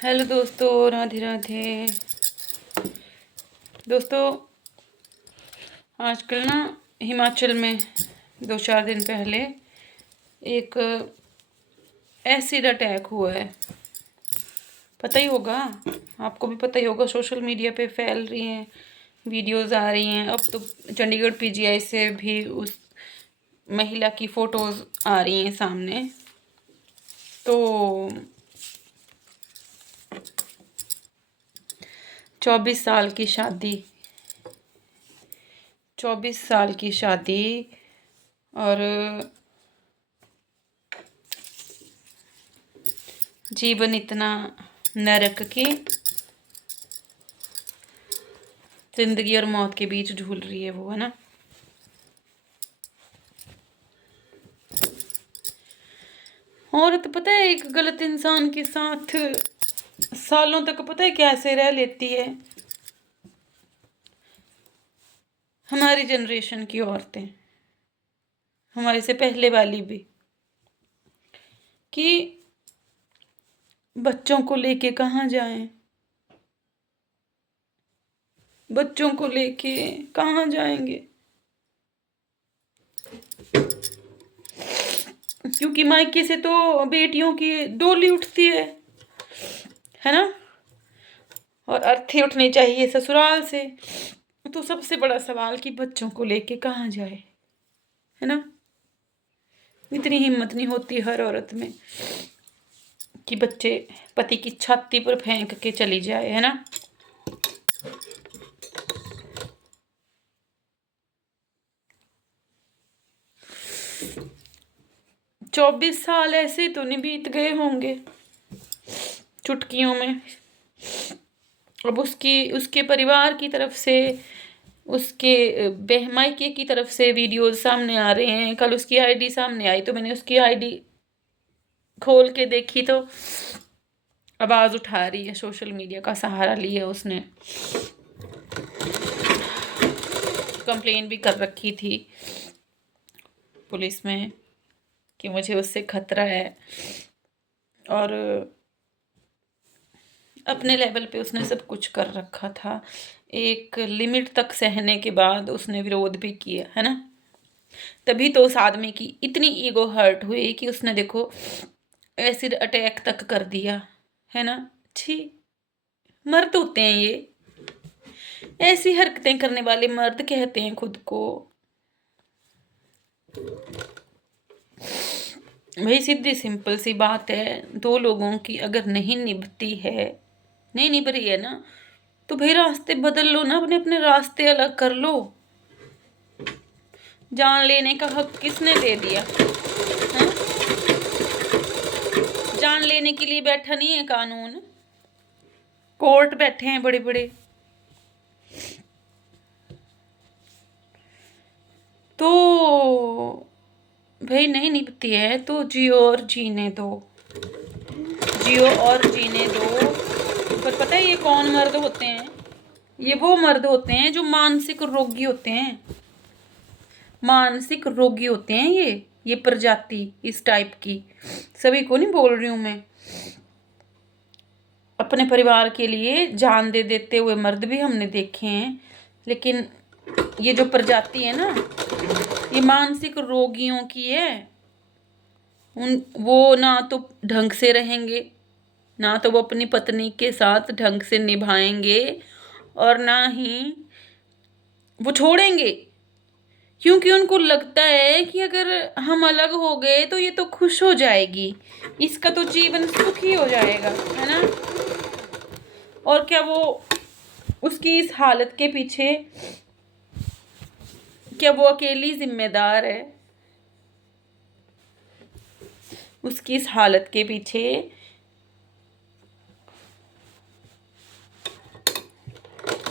Hello दोस्तों, राधे राधे। दोस्तों, आजकल ना हिमाचल में 2-4 दिन पहले एक एसिड अटैक हुआ है। पता ही होगा, आपको भी पता ही होगा। सोशल मीडिया पे फैल रही हैं, वीडियोस आ रही हैं। अब तो चंडीगढ़ पीजीआई से भी उस महिला की फ़ोटोज़ आ रही हैं सामने। तो 24 साल की शादी, 24 साल की शादी और जीवन इतना नरक की जिंदगी और मौत के बीच झूल रही है वो, है ना। औरत पता है एक गलत इंसान के साथ सालों तक पता है कैसे रह लेती है। हमारी जनरेशन की औरतें, हमारे से पहले वाली भी, कि बच्चों को लेके कहाँ जाएं, बच्चों को लेके कहाँ जाएंगे, क्योंकि मायके से तो बेटियों की डोली उठती है ना, और अर्थी उठनी चाहिए ससुराल से। तो सबसे बड़ा सवाल कि बच्चों को लेके कहाँ जाए, है ना। इतनी हिम्मत नहीं होती हर औरत में कि बच्चे पति की छाती पर फेंक के चली जाए, है ना। चौबीस साल ऐसे तो नहीं बीत गए होंगे चुटकियों में। अब उसके परिवार की तरफ से, उसके मायके की तरफ से वीडियोस सामने आ रहे हैं। कल उसकी आईडी सामने आई तो मैंने उसकी आईडी खोल के देखी तो आवाज उठा रही है, सोशल मीडिया का सहारा लिया उसने। कंप्लेन भी कर रखी थी पुलिस में कि मुझे उससे खतरा है, और अपने लेवल पे उसने सब कुछ कर रखा था। एक लिमिट तक सहने के बाद उसने विरोध भी किया, है ना। तभी तो उस आदमी की इतनी ईगो हर्ट हुई कि उसने देखो एसिड अटैक तक कर दिया, है ना। छी, मर्द होते हैं ये, ऐसी हरकतें करने वाले मर्द कहते हैं खुद को। भाई सीधी सिंपल सी बात है, दो लोगों की अगर नहीं निभती है, नहीं निभ रही है ना, तो भाई रास्ते बदल लो ना, अपने अपने रास्ते अलग कर लो। जान लेने का हक किसने दे दिया है? जान लेने के लिए बैठा नहीं है कानून, कोर्ट बैठे हैं बड़े बड़े। तो भाई नहीं निभती है तो जियो और जीने दो, जियो और जीने दो। पर पता है ये कौन मर्द होते हैं? ये वो मर्द होते हैं जो मानसिक रोगी होते हैं, मानसिक रोगी होते हैं ये प्रजाति इस टाइप की। सभी को नहीं बोल रही हूं मैं, अपने परिवार के लिए जान दे देते हुए मर्द भी हमने देखे हैं। लेकिन ये जो प्रजाति है ना, ये मानसिक रोगियों की है। वो ना तो ढंग से रहेंगे, ना तो वो अपनी पत्नी के साथ ढंग से निभाएंगे, और ना ही वो छोड़ेंगे, क्योंकि उनको लगता है कि अगर हम अलग हो गए तो ये तो खुश हो जाएगी, इसका तो जीवन सुखी हो जाएगा, है ना। और क्या वो उसकी इस हालत के पीछे, क्या वो अकेली जिम्मेदार है? उसकी इस हालत के पीछे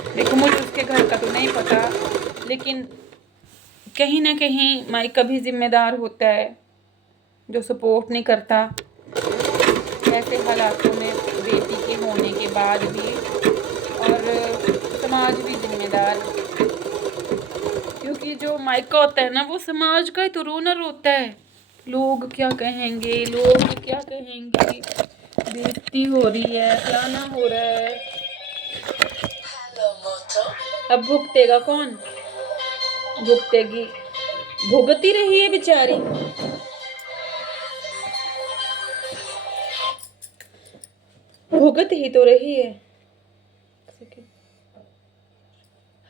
देखो, मुझे उसके घर का तो नहीं पता, लेकिन कहीं ना कहीं माइका भी जिम्मेदार होता है जो सपोर्ट नहीं करता ऐसे हालातों में बेटी के होने के बाद भी। और समाज भी जिम्मेदार, क्योंकि जो माइका होता है ना, वो समाज का ही तो रोनर होता है। लोग क्या कहेंगे, लोग क्या कहेंगे, बेइज्जती हो रही है, फलाना हो रहा है। अब भुगतेगा कौन? भुगतेगी, भुगत ही रही है बेचारी। भुगत ही तो रही है।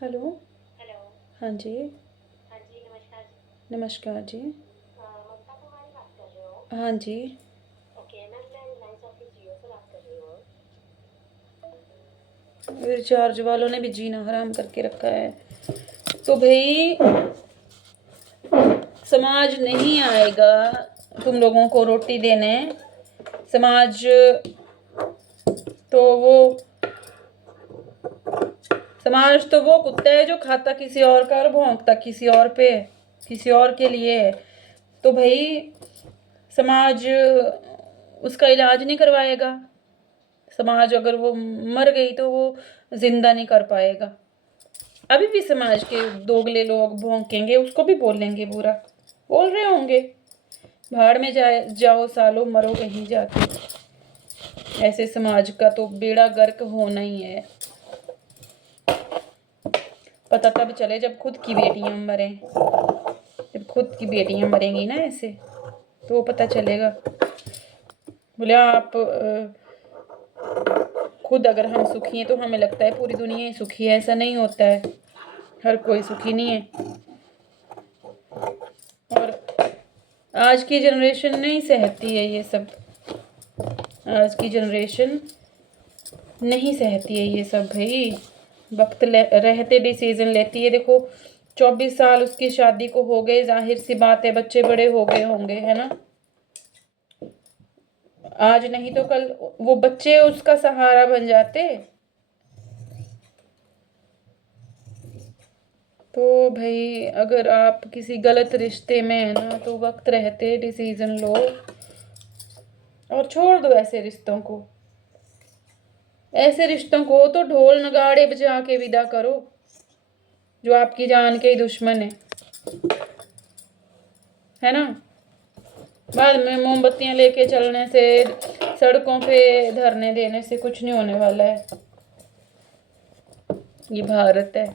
हेलो। हेलो। हाँ जी। हाँ जी, नमस्कार जी। नमस्कार जी। ममता कुमारी बात कर रहे हो? हाँ जी। ओके मैम, मैं रिलायंस ऑफिस जियो से बात कर रही हूँ। रिचार्ज वालों ने भी जीना हराम करके रखा है। तो भाई समाज नहीं आएगा तुम लोगों को रोटी देने। समाज तो वो समाज तो वो कुत्ता है जो खाता किसी और का और भौंकता किसी और पे, किसी और के लिए है। तो भाई समाज उसका इलाज नहीं करवाएगा। समाज अगर वो मर गई तो वो जिंदा नहीं कर पाएगा। अभी भी समाज के दोगले लोग भौंकेंगे, उसको भी बोलेंगे बुरा, बोल रहे होंगे भाड़ में जाओ सालो, मरो कहीं जाके। ऐसे समाज का तो बेड़ा गर्क होना ही है। पता तब चले जब खुद की बेटियां मरें, जब खुद की बेटियां मरेंगी ना ऐसे, तो पता चलेगा। बोले आप खुद अगर हम सुखी हैं तो हमें लगता है पूरी दुनिया ही सुखी है। ऐसा नहीं होता है, हर कोई सुखी नहीं है। और आज की जनरेशन नहीं सहती है ये सब। आज की जनरेशन नहीं सहती है ये सब भाई। वक्त रहते डिसीजन लेती है। देखो 24 साल उसकी शादी को हो गए, जाहिर सी बात है बच्चे बड़े हो गए होंगे, है ना। आज नहीं तो कल वो बच्चे उसका सहारा बन जाते। तो भाई अगर आप किसी गलत रिश्ते में है ना, तो वक्त रहते डिसीजन लो और छोड़ दो ऐसे रिश्तों को। ऐसे रिश्तों को तो ढोल नगाड़े बजा के विदा करो, जो आपकी जान के दुश्मन है ना। बाद में मोमबत्तियां लेके चलने से, सड़कों पे धरने देने से कुछ नहीं होने वाला है। ये भारत है।